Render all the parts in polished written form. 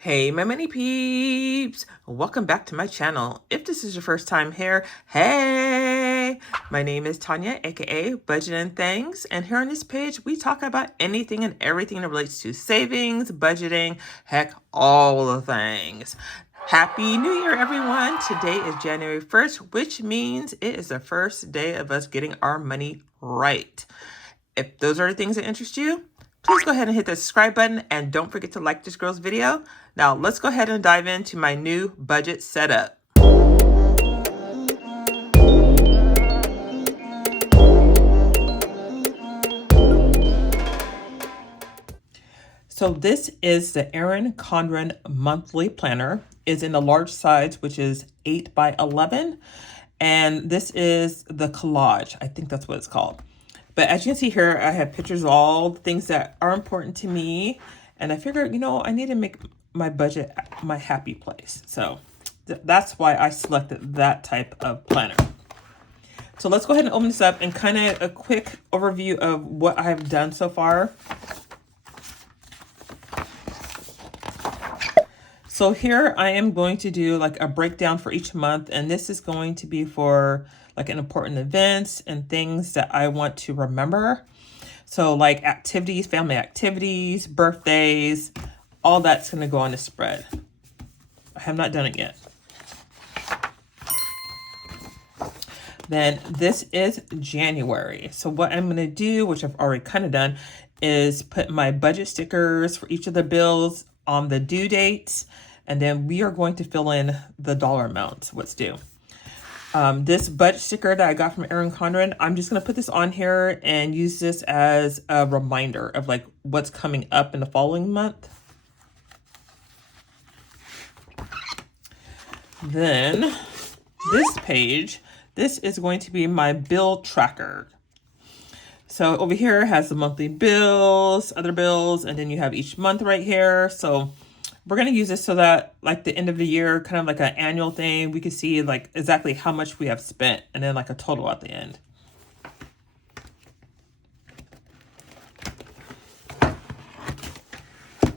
Hey, my mini peeps! Welcome back to my channel. If this is your first time here, hey! My name is Tanya, aka Budget and Things, and here on this page, we talk about anything and everything that relates to savings, budgeting, heck, all the things. Happy New Year, everyone! Today is January 1st, which means it is the first day of us getting our money right. If those are the things that interest you, please go ahead and hit the subscribe button and don't forget to like this girl's video. Now let's go ahead and dive into my new budget setup. So this is the Erin Condren monthly planner. It's in the large size, which is 8 by 11. And this is the collage. I think that's what it's called. But as you can see here, I have pictures of all the things that are important to me. And I figured, I need to make my budget my happy place. So that's why I selected that type of planner. So let's go ahead and open this up and kind of a quick overview of what I have done so far. So here I am going to do like a breakdown for each month, and this is going to be for like an important events and things that I want to remember. So like activities, family activities, birthdays, all that's going to go on the spread. I have not done it yet. Then this is January. So what I'm going to do, which I've already kind of done, is put my budget stickers for each of the bills on the due dates. And then we are going to fill in the dollar amount, what's due. This budget sticker that I got from Erin Condren, I'm just going to put this on here and use this as a reminder of like what's coming up in the following month. Then this page, this is going to be my bill tracker. So over here has the monthly bills, other bills, and then you have each month right here. So we're going to use this so that like the end of the year, kind of like an annual thing, we can see like exactly how much we have spent and then like a total at the end.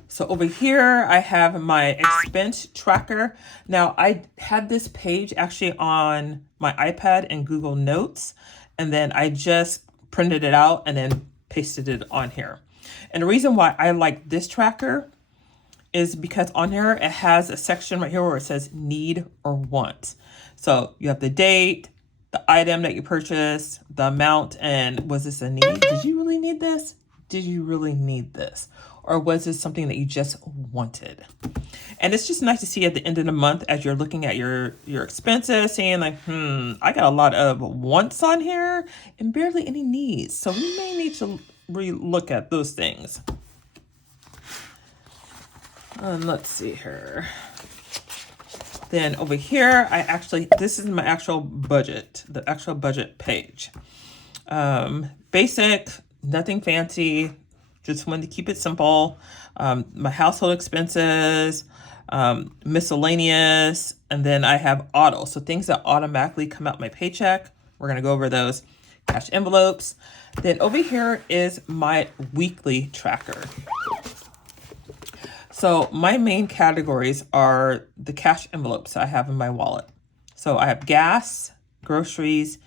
So over here, I have my expense tracker. Now I had this page actually on my iPad and Google Notes, and then I just printed it out and then pasted it on here. And the reason why I like this tracker is because on here, it has a section right here where it says need or want. So you have the date, the item that you purchased, the amount, and was this a need? Did you really need this? Did you really need this? Or was this something that you just wanted? And it's just nice to see at the end of the month as you're looking at your expenses, saying like, I got a lot of wants on here and barely any needs. So we may need to re-look at those things. Let's see here. Then over here, this is my actual budget, the actual budget page. Basic, nothing fancy, just wanted to keep it simple. My household expenses, miscellaneous, and then I have auto. So things that automatically come out my paycheck. We're going to go over those. Cash envelopes. Then over here is my weekly tracker. So my main categories are the cash envelopes I have in my wallet. So I have gas, groceries,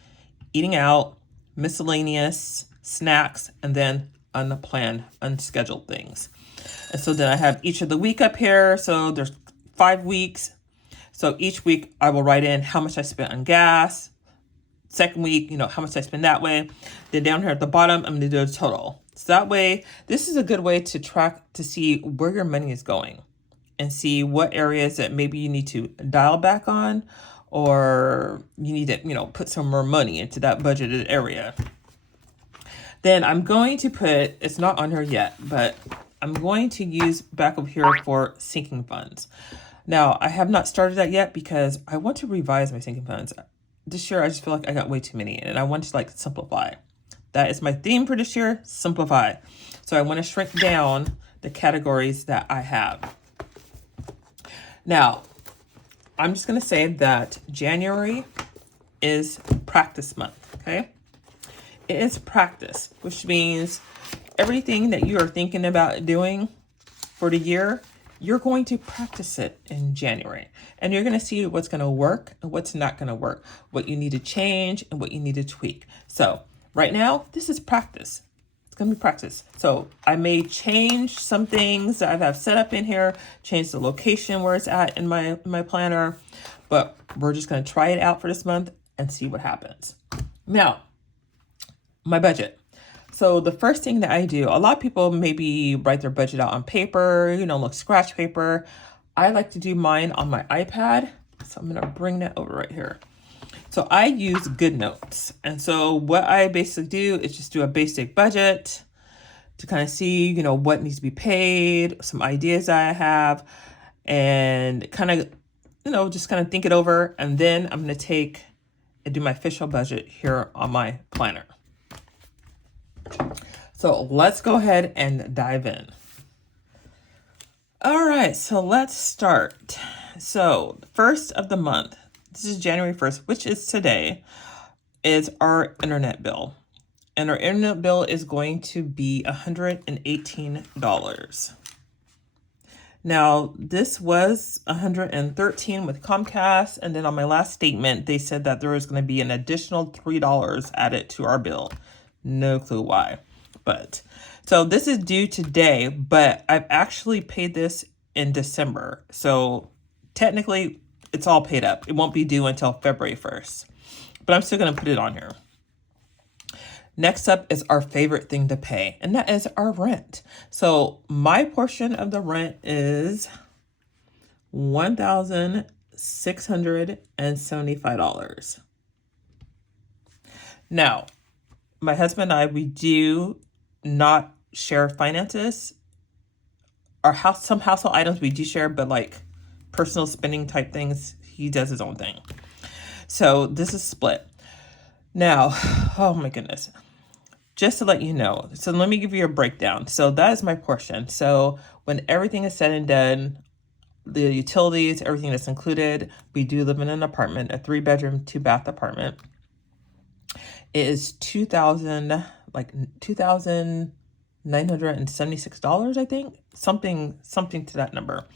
eating out, miscellaneous, snacks, and then unplanned, unscheduled things. And so then I have each of the week up here. So there's 5 weeks. So each week I will write in how much I spent on gas. Second week, how much I spend that way. Then down here at the bottom, I'm going to do a total. So that way, this is a good way to track to see where your money is going and see what areas that maybe you need to dial back on, or you need to, put some more money into that budgeted area. Then I'm going to put, it's not on here yet, but I'm going to use back over here for sinking funds. Now, I have not started that yet because I want to revise my sinking funds. This year, I just feel like I got way too many and I want to simplify. That is my theme for this year, simplify. So I want to shrink down the categories that I have. Now, I'm just going to say that January is practice month, okay? It is practice, which means everything that you are thinking about doing for the year, you're going to practice it in January, and you're going to see what's going to work and what's not going to work, what you need to change and what you need to tweak. So right now, this is practice. It's going to be practice. So I may change some things that I have set up in here, change the location where it's at in my planner, but we're just going to try it out for this month and see what happens. Now, my budget. So the first thing that I do, a lot of people maybe write their budget out on paper, look scratch paper. I like to do mine on my iPad. So I'm going to bring that over right here. So I use Good Notes. And so what I basically do is just do a basic budget to kind of see, what needs to be paid, some ideas that I have, and kind of, just kind of think it over. And then I'm going to take and do my official budget here on my planner. So let's go ahead and dive in. All right, so let's start. So the first of the month, this is January 1st, which is today, is our internet bill. And our internet bill is going to be $118. Now, this was $113 with Comcast, and then on my last statement, they said that there was going to be an additional $3 added to our bill. No clue why. But so this is due today, but I've actually paid this in December. So technically it's all paid up. It won't be due until February 1st, but I'm still going to put it on here. Next up is our favorite thing to pay, and that is our rent. So my portion of the rent is $1,675. Now, my husband and I, we do not share finances. Some household items we do share, but like personal spending type things, he does his own thing. So this is split. Now, oh my goodness. Just to let you know, so let me give you a breakdown. So that is my portion. So when everything is said and done, the utilities, everything that's included, we do live in an apartment, a 3-bedroom, 2-bath apartment. It is $2,976, I think, something to that number.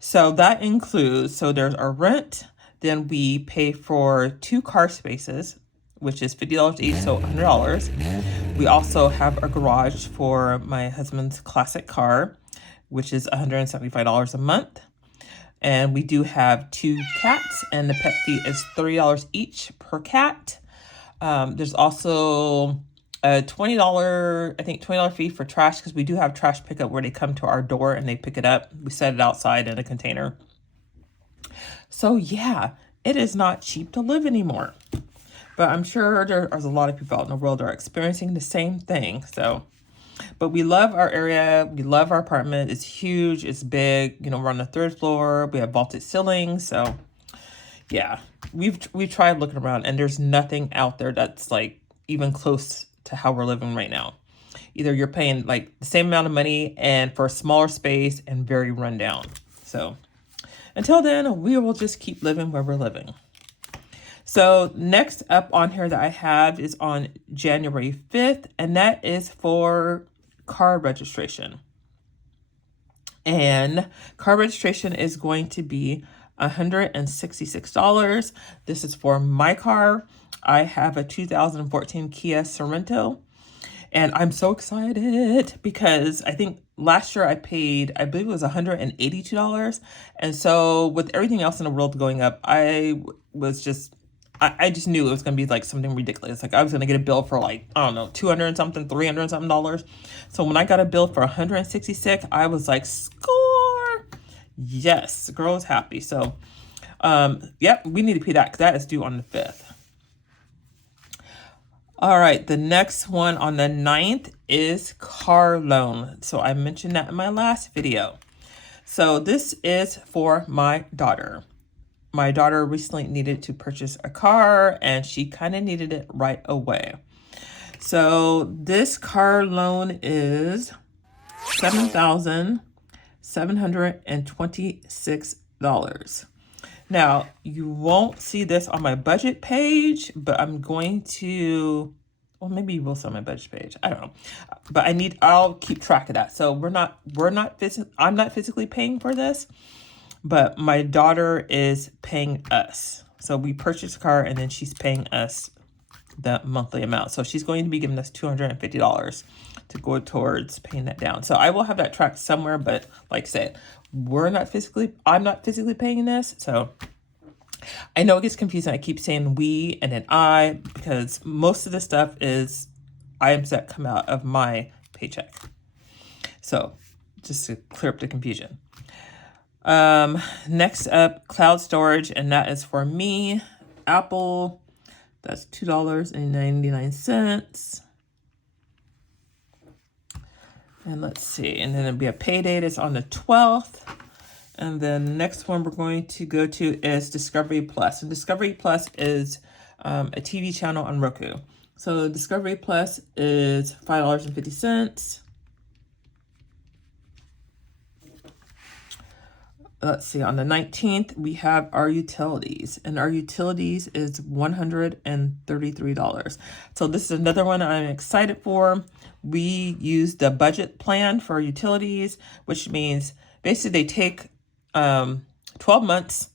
So that includes, so there's our rent, then we pay for 2 car spaces, which is $50 each, so $100. We also have a garage for my husband's classic car, which is $175 a month. And we do have 2 cats, and the pet fee is $30 each per cat. There's also a $20 fee for trash, because we do have trash pickup where they come to our door and they pick it up. We set it outside in a container. So yeah, it is not cheap to live anymore. But I'm sure there's a lot of people out in the world that are experiencing the same thing. So, but we love our area. We love our apartment. It's huge. It's big. We're on the 3rd floor. We have vaulted ceilings. So yeah, we've tried looking around, and there's nothing out there that's like even close to how we're living right now. Either you're paying like the same amount of money and for a smaller space and very rundown. So until then, we will just keep living where we're living. So next up on here that I have is on January 5th, and that is for car registration. And car registration is going to be $166. This is for my car. I have a 2014 Kia Sorento, and I'm so excited because I think last year I paid, I believe it was $182. And so with everything else in the world going up, I just knew it was going to be like something ridiculous. Like I was going to get a bill for like, I don't know, 200 and something, 300 and something dollars. So when I got a bill for 166, I was like, score. Yes, the girl is happy. So, yep, we need to pay that because that is due on the 5th. All right, the next one on the 9th is car loan. So I mentioned that in my last video. So this is for my daughter. My daughter recently needed to purchase a car, and she kind of needed it right away. So this car loan is $7,726. Now, you won't see this on my budget page, but I'm going to Well, maybe you will see on my budget page. I don't know, but I'll keep track of that. So I'm not physically paying for this, but my daughter is paying us. So we purchased a car and then she's paying us the monthly amount. So she's going to be giving us $250 to go towards paying that down. So I will have that tracked somewhere, but like I said, I'm not physically paying this. So I know it gets confusing. I keep saying we and then I, because most of the stuff is items that come out of my paycheck. So just to clear up the confusion. Next up, cloud storage, and that is for me. Apple, that's $2.99. And let's see, and then it'll be a pay date. It's on the 12th. And then the next one we're going to go to is Discovery Plus. And Discovery Plus is a TV channel on Roku. So Discovery Plus is $5.50. Let's see, on the 19th, we have our utilities. And our utilities is $133. So this is another one I'm excited for. We use the budget plan for utilities, which means basically they take 12 months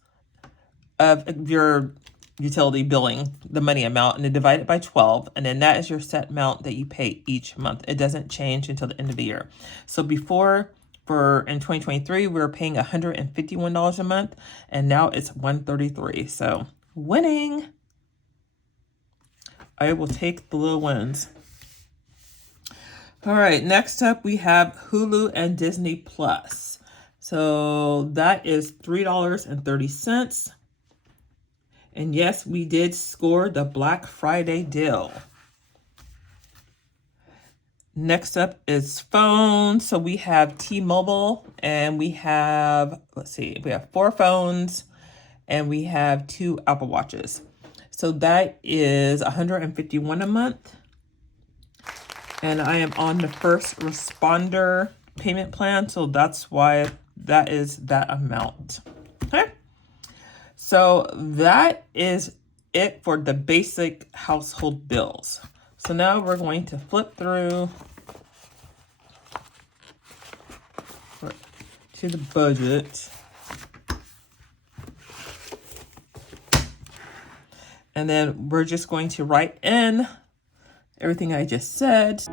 of your utility billing, the money amount, and they divide it by 12. And then that is your set amount that you pay each month. It doesn't change until the end of the year. So in 2023, we were paying $151 a month, and now it's $133. So winning. I will take the little wins. All right, next up we have Hulu and Disney Plus. So that is $3.30. And yes, we did score the Black Friday deal. Next up is phones. So we have T-Mobile, and we have, we have 4 phones, and we have 2 Apple Watches. So that is $151 a month. And I am on the first responder payment plan, so that's why that is that amount. Okay. So that is it for the basic household bills. So now we're going to flip through to the budget. And then we're just going to write in everything I just said.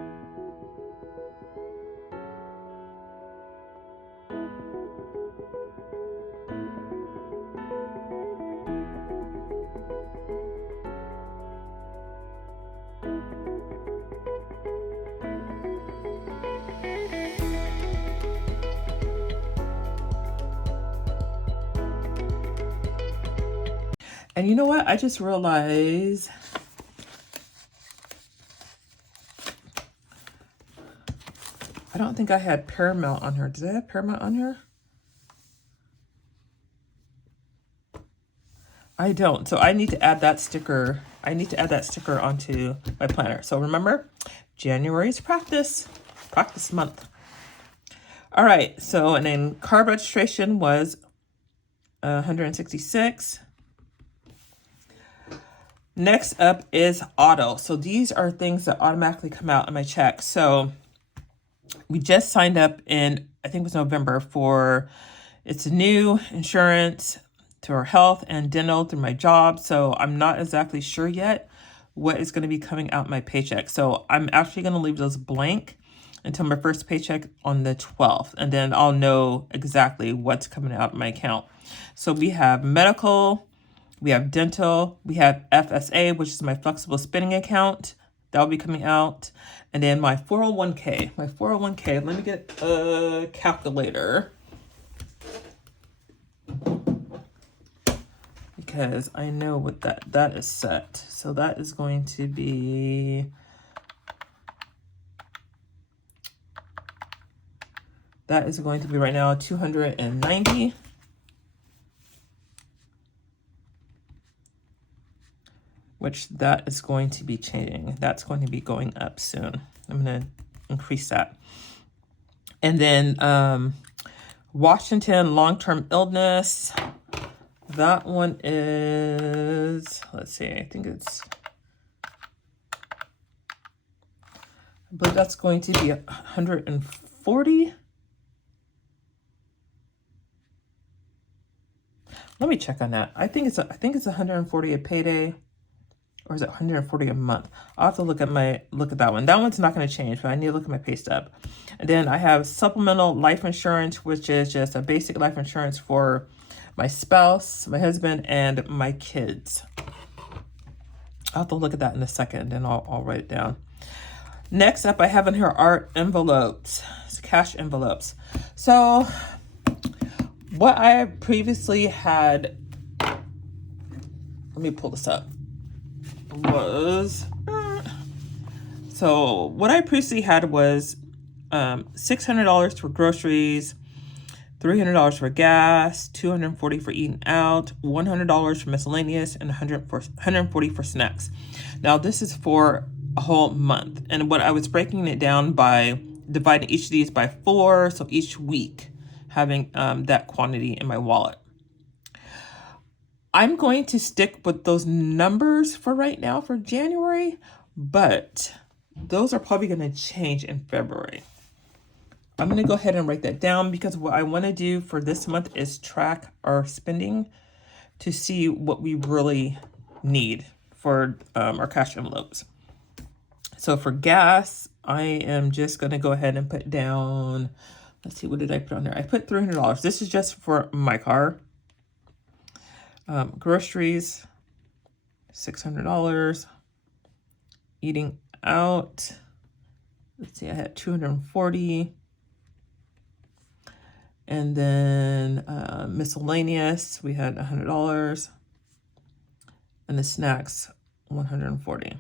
And you know what? I just realized I don't think I had Paramount on her. Did I have Paramount on her? I don't. So I need to add that sticker. I need to add that sticker onto my planner. So remember, January's practice month. All right. So, and then car registration was $166. Next up is auto. So these are things that automatically come out in my check. So we just signed up in, I think it was November, it's a new insurance to our health and dental through my job. So I'm not exactly sure yet what is going to be coming out my paycheck. So I'm actually going to leave those blank until my first paycheck on the 12th. And then I'll know exactly what's coming out of my account. So we have medical, we have dental, we have FSA, which is my flexible spending account. That will be coming out. And then my 401k. Let me get a calculator. Because I know what that is set. So that is going to be right now $290. Which that is going to be changing. That's going to be going up soon. I'm going to increase that. And then Washington long-term illness. That one is, let's see, I think it's I believe that's going to be 140. Let me check on that. I think it's 140 a payday, or is it 140 a month? I'll have to look at that one. That one's not going to change, but I need to look at my pay stub. And then I have supplemental life insurance, which is just a basic life insurance for my spouse, my husband, and my kids. I'll have to look at that in a second, and I'll write it down. Next up, I have in here are envelopes, cash envelopes. So what I previously had, let me pull this up, was, so what I previously had was $600 for groceries, $300 for gas, $240 for eating out, $100 for miscellaneous, and $140 for snacks. Now this is for a whole month, and what I was breaking it down by dividing each of these by 4, so each week having that quantity in my wallet. I'm going to stick with those numbers for right now for January, but those are probably going to change in February. I'm going to go ahead and write that down because what I want to do for this month is track our spending to see what we really need for our cash envelopes. So for gas, I am just going to go ahead and put down, let's see, what did I put on there? I put $300. This is just for my car. Groceries, $600. Eating out, let's see, I had $240. And then miscellaneous, we had $100. And the snacks, $140.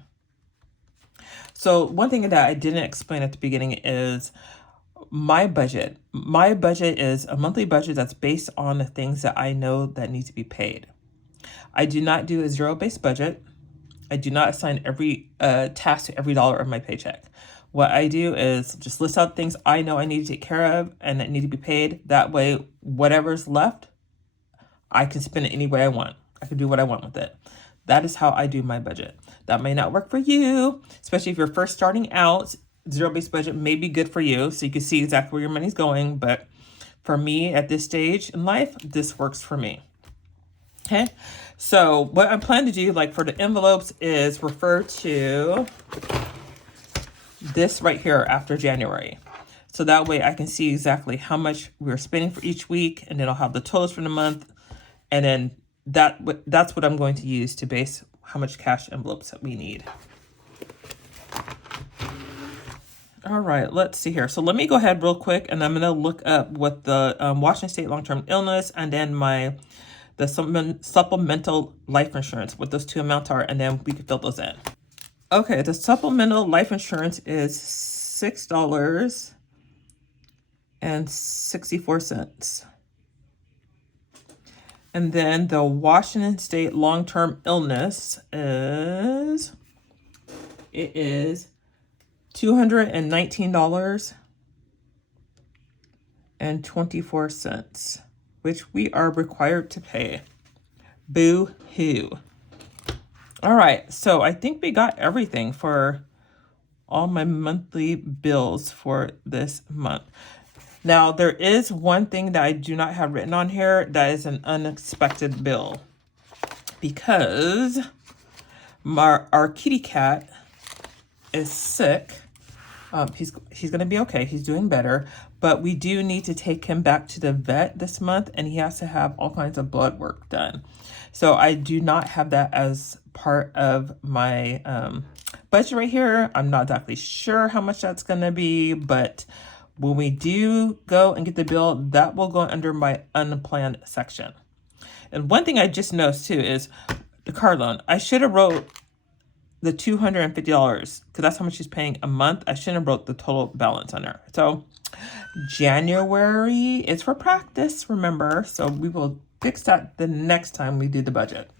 So one thing that I didn't explain at the beginning is my budget. My budget is a monthly budget that's based on the things that I know that need to be paid. I do not do a zero-based budget. I do not assign every task to every dollar of my paycheck. What I do is just list out things I know I need to take care of and that need to be paid. That way, whatever's left, I can spend it any way I want. I can do what I want with it. That is how I do my budget. That may not work for you, especially if you're first starting out. Zero-based budget may be good for you, so you can see exactly where your money's going. But for me, at this stage in life, this works for me. Okay, so what I'm planning to do, like for the envelopes, is refer to this right here after January. So that way I can see exactly how much we're spending for each week, and then I'll have the totals for the month. And then that's what I'm going to use to base how much cash envelopes that we need. All right, let's see here. So let me go ahead real quick, and I'm going to look up what the Washington State long-term illness and then the supplemental life insurance, what those two amounts are, and then we can fill those in. Okay, the supplemental life insurance is $6.64. And then the Washington State long-term illness is $219.24, which we are required to pay. Boo-hoo. All right, so I think we got everything for all my monthly bills for this month. Now, there is one thing that I do not have written on here that is an unexpected bill, because our kitty cat is sick. He's going to be okay. He's doing better, but we do need to take him back to the vet this month, and he has to have all kinds of blood work done. So I do not have that as part of my budget right here. I'm not exactly sure how much that's going to be, but when we do go and get the bill, that will go under my unplanned section. And one thing I just noticed too is the car loan. I should have wrote the $250 because that's how much she's paying a month. I shouldn't have wrote the total balance on there. So January is for practice, remember. So we will fix that the next time we do the budget.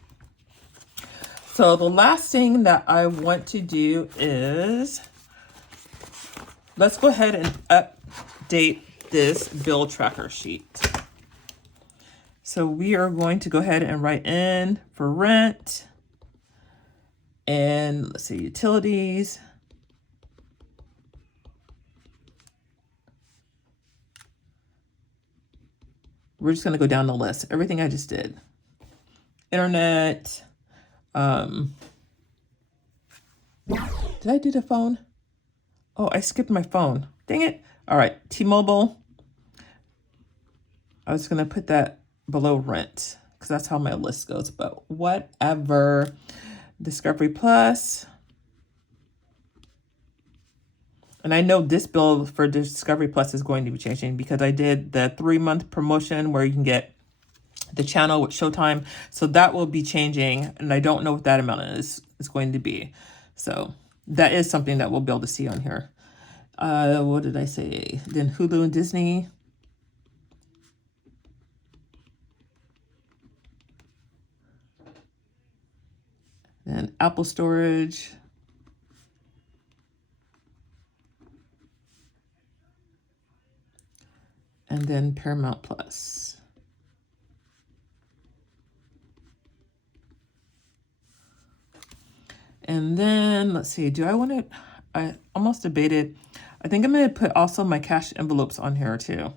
So the last thing that I want to do is, let's go ahead and update this bill tracker sheet. So we are going to go ahead and write in for rent, and let's see, utilities, We're just going to go down the list. Everything I just did. Internet. Did I do the phone? Oh, I skipped my phone. Dang it. All right. T-Mobile. I was going to put that below rent because that's how my list goes. But whatever. Discovery Plus. And I know this bill for Discovery Plus is going to be changing because I did the 3-month promotion where you can get the channel with Showtime. So that will be changing. And I don't know what that amount is going to be. So that is something that we'll be able to see on here. What did I say? Then Hulu and Disney. Then Apple storage. And then Paramount Plus. And then, let's see, do I want to, I almost debated, I think I'm going to put also my cash envelopes on here too.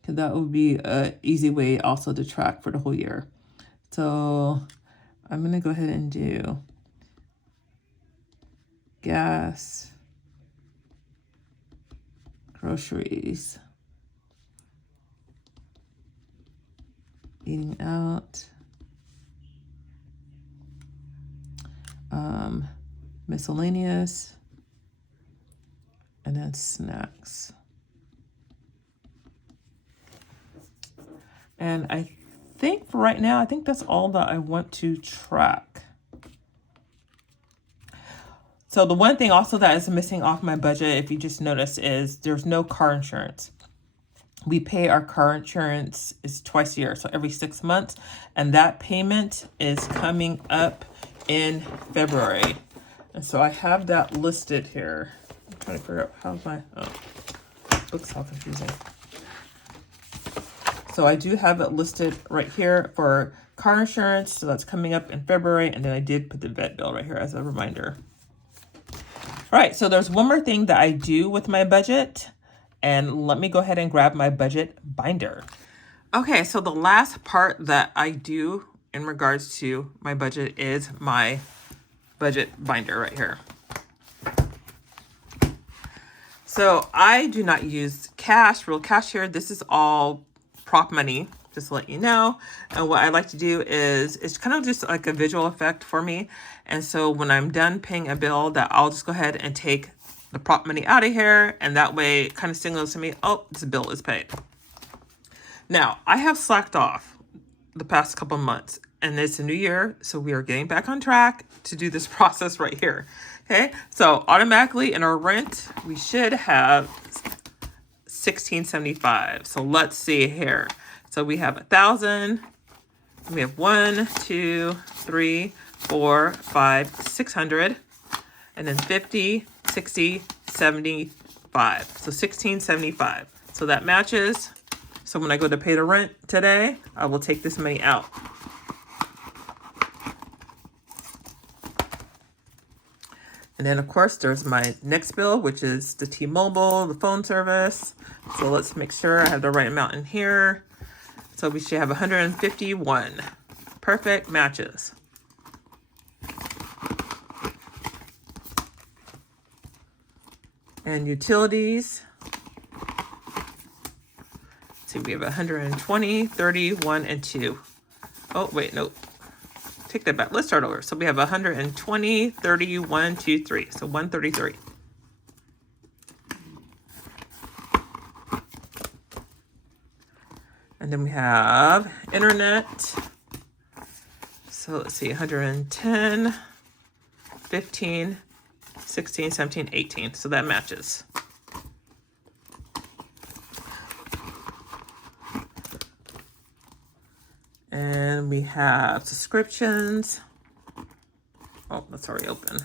Because that would be an easy way also to track for the whole year. So I'm going to go ahead and do gas, groceries, eating out, miscellaneous, and then snacks. And I think for right now, I think that's all that I want to track. So the one thing also that is missing off my budget, if you just notice, is there's no car insurance. We pay our car insurance is twice a year, so every 6 months. And that payment is coming up in February. And so I have that listed here. I'm trying to figure out how's my, looks all confusing. So I do have it listed right here for car insurance. So that's coming up in February. And then I did put the vet bill right here as a reminder. All right, so there's one more thing that I do with my budget. And let me go ahead and grab my budget binder. Okay, so the last part that I do in regards to my budget is my budget binder right here. So I do not use real cash here. This is all prop money, just to let you know. And what I like to do is, it's kind of just like a visual effect for me. And so when I'm done paying a bill, that I'll just go ahead and take the prop money out of here. And that way it kind of signals to me, oh, this bill is paid. Now, I have slacked off the past couple months and it's a new year. So we are getting back on track to do this process right here. Okay. So automatically in our rent, we should have $1,675. So let's see here. So we have 1,000. We have 1, 2, 3, 4, 5, 600. And then 50, 60, 75. So 1,675. So that matches. So when I go to pay the rent today, I will take this money out. And then, of course, there's my next bill, which is the T-Mobile, the phone service. So let's make sure I have the right amount in here. So we should have 151. Perfect, matches. And utilities. See, we have 120, 30, 1, and 2. Oh, wait, no. Take that back. Let's start over. So we have 120, 30, 1, 2, 3. So 133. And then we have internet. So let's see, 110, 15, 16, 17, 18. So that matches. And we have subscriptions. Oh, that's already open.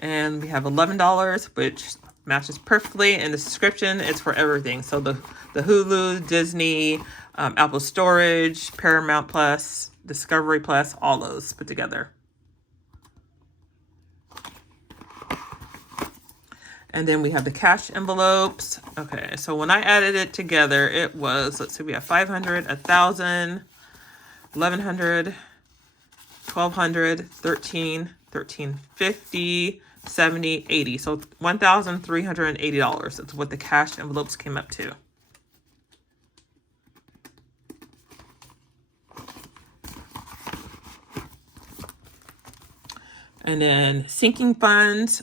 And we have $11, which matches perfectly. And the subscription is for everything. So the Hulu, Disney, Apple Storage, Paramount Plus, Discovery Plus, all those put together. And then we have the cash envelopes. Okay, so when I added it together, it was, let's see, we have 500, 1,000, 1,100, 1,200, 13, 1,350, 70, 80. So $1,380. That's what the cash envelopes came up to. And then sinking funds,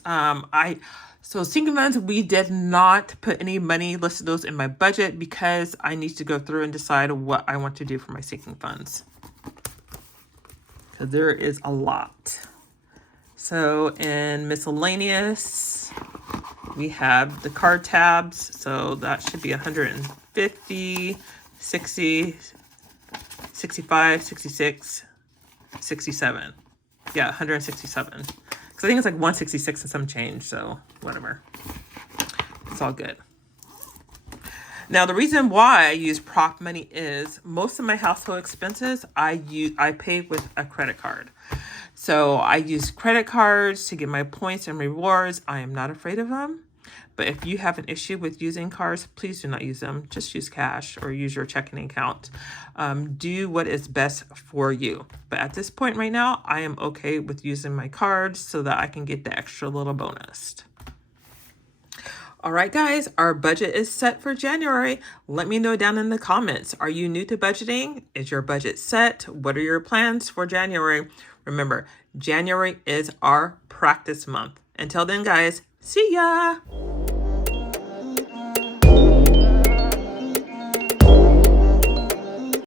so sinking funds, we did not put any money listed those in my budget because I need to go through and decide what I want to do for my sinking funds. Because there is a lot. So in miscellaneous, we have the card tabs. So that should be 150, 60, 65, 66, 67. Yeah, 167. Because I think it's like 166 and some change, so whatever. It's all good. Now, the reason why I use prop money is most of my household expenses I pay with a credit card. So I use credit cards to get my points and rewards. I am not afraid of them. But if you have an issue with using cards, please do not use them. Just use cash or use your checking account. Do what is best for you. But at this point right now, I am okay with using my cards so that I can get the extra little bonus. All right, guys, our budget is set for January. Let me know down in the comments. Are you new to budgeting? Is your budget set? What are your plans for January? Remember, January is our practice month. Until then, guys, see ya!